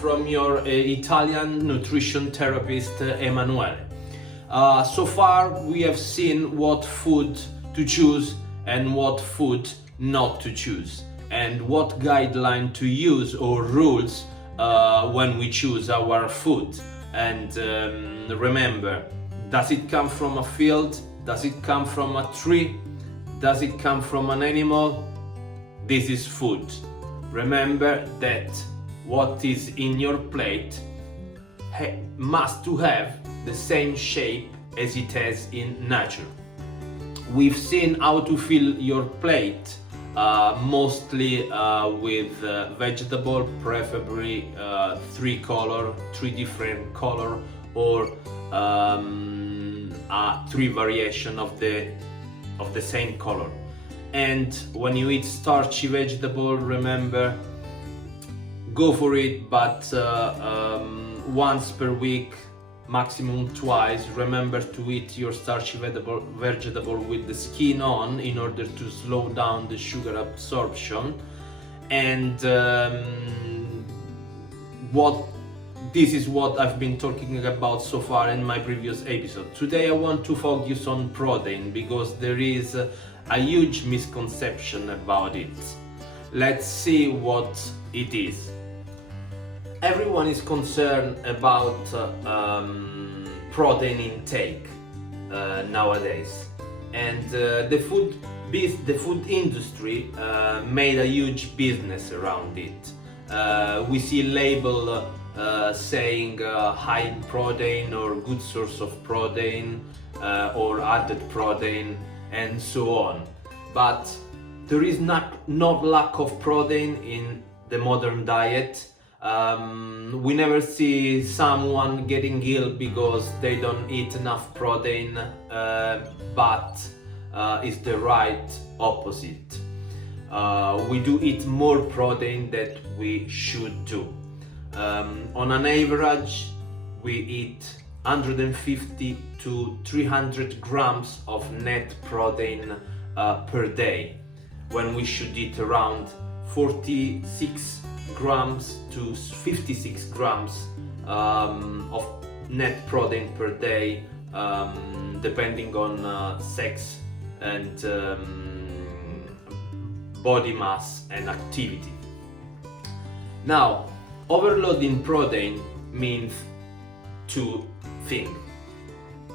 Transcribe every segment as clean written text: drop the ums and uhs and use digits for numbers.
from your Italian nutrition therapist Emanuele. So far we have seen what food to choose and what food not to choose, and what guideline to use or rules when we choose our food. And remember, does it come from a field? Does it come from a tree? Does it come from an animal? This is food. Remember that what is in your plate must to have the same shape as it has in nature. We've seen how to fill your plate, mostly with vegetable, preferably three different color, or three variation of the same color. And when you eat starchy vegetable, remember, go for it, but once per week, maximum twice. Remember to eat your starchy vegetable with the skin on, in order to slow down the sugar absorption. And this is what I've been talking about so far in my previous episode. Today I want to focus on protein, because there is a huge misconception about it. Let's see what it is. Everyone is concerned about protein intake nowadays, and the food industry made a huge business around it. We see label saying high in protein, or good source of protein, or added protein, and so on. But there is no lack of protein in the modern diet. We never see someone getting ill because they don't eat enough protein, but it's the right opposite. We do eat more protein than we should do. On an average, we eat 150 to 300 grams of net protein per day, when we should eat around 46 grams to 56 grams of net protein per day, depending on sex and body mass and activity. Now, overloading protein means two things.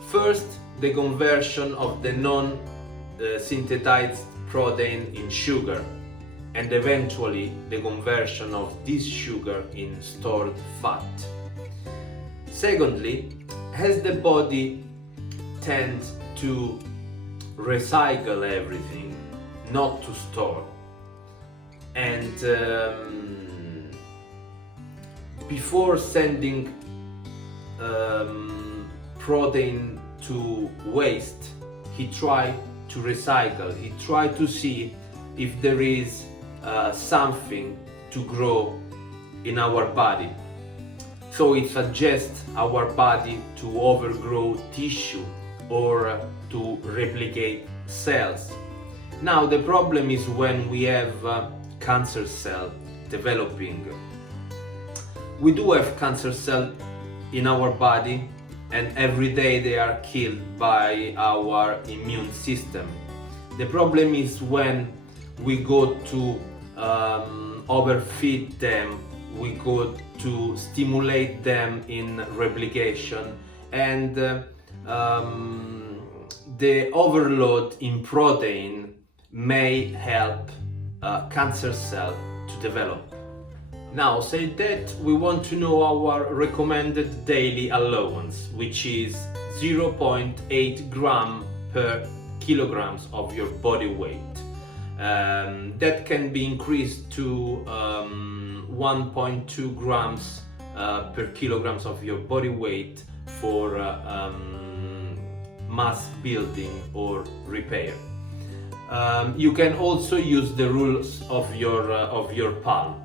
First, the conversion of the non-synthesized protein in sugar, and eventually the conversion of this sugar in stored fat. Secondly, as the body tends to recycle everything, not to store. And before sending protein to waste, he tried to recycle. He tried to see if there is something to grow in our body. So it suggests our body to overgrow tissue or to replicate cells. Now the problem is when we have cancer cell developing. We do have cancer cells in our body, and every day they are killed by our immune system. The problem is when we go to overfeed them, we go to stimulate them in replication, and the overload in protein may help cancer cell to develop. Now, say that we want to know our recommended daily allowance, which is 0.8 gram per kilograms of your body weight. That can be increased to 1.2 grams per kilograms of your body weight for mass building or repair. You can also use the rules of your palm.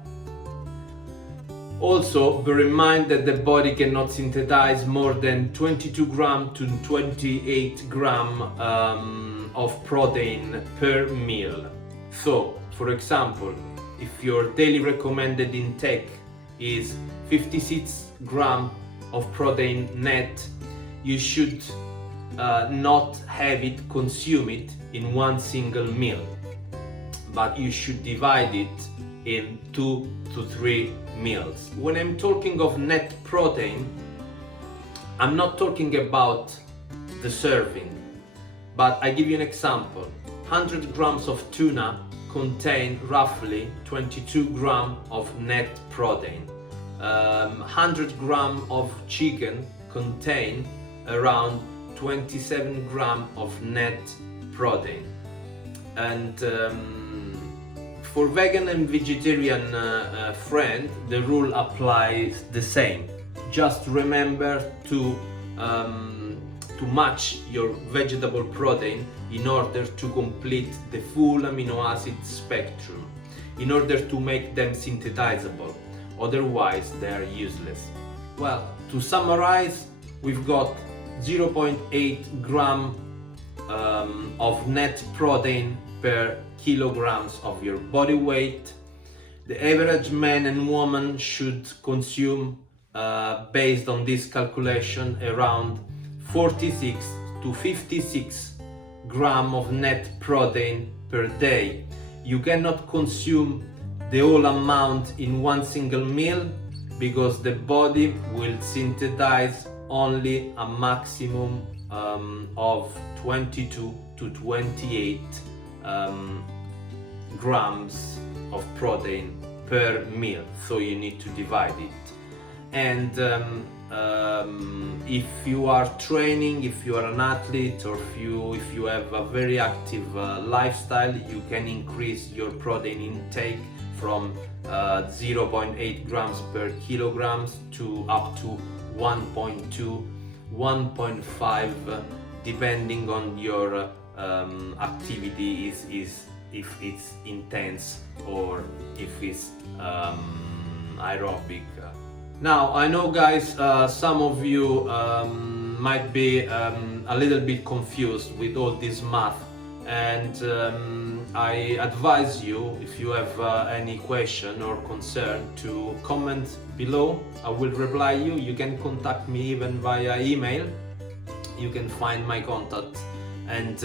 Also, bear in mind that the body cannot synthesize more than 22 gram to 28 gram of protein per meal. So, for example, if your daily recommended intake is 56 grams of protein net. You should not have it, consume it in one single meal, but you should divide it in 2 to 3 meals. When I'm talking of net protein, I'm not talking about the serving, but I give you an example. 100 grams of tuna contain roughly 22 grams of net protein. 100 grams of chicken contain around 27 grams of net protein. And for vegan and vegetarian friend, the rule applies the same. Just remember to match your vegetable protein in order to complete the full amino acid spectrum, in order to make them synthesizable. Otherwise, they are useless. Well, to summarize, we've got 0.8 gram of net protein per kilograms of your body weight. The average man and woman should consume, based on this calculation, around 46 to 56 grams of net protein per day. You cannot consume the whole amount in one single meal because the body will synthesize only a maximum of 22 to 28 grams of protein per meal, so you need to divide it. And if you are training, if you are an athlete, or if you have a very active lifestyle, you can increase your protein intake from 0.8 grams per kilograms to up to 1.2, 1.5, depending on your activity is if it's intense or if it's aerobic. Now, I know, guys, some of you might be a little bit confused with all this math, and I advise you, if you have any question or concern, to comment below. I will reply you. You can contact me even via email. You can find my contact. And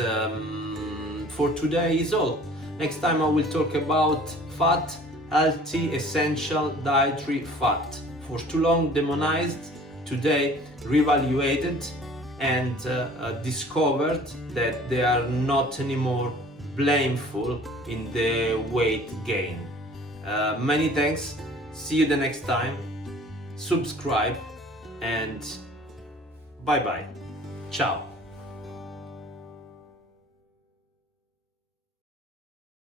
for today is all. Next time I will talk about fat, healthy, essential dietary fat. For too long demonized, today reevaluated and discovered that they are not anymore blameful in the weight gain. Many thanks. See you the next time. Subscribe and bye bye. Ciao.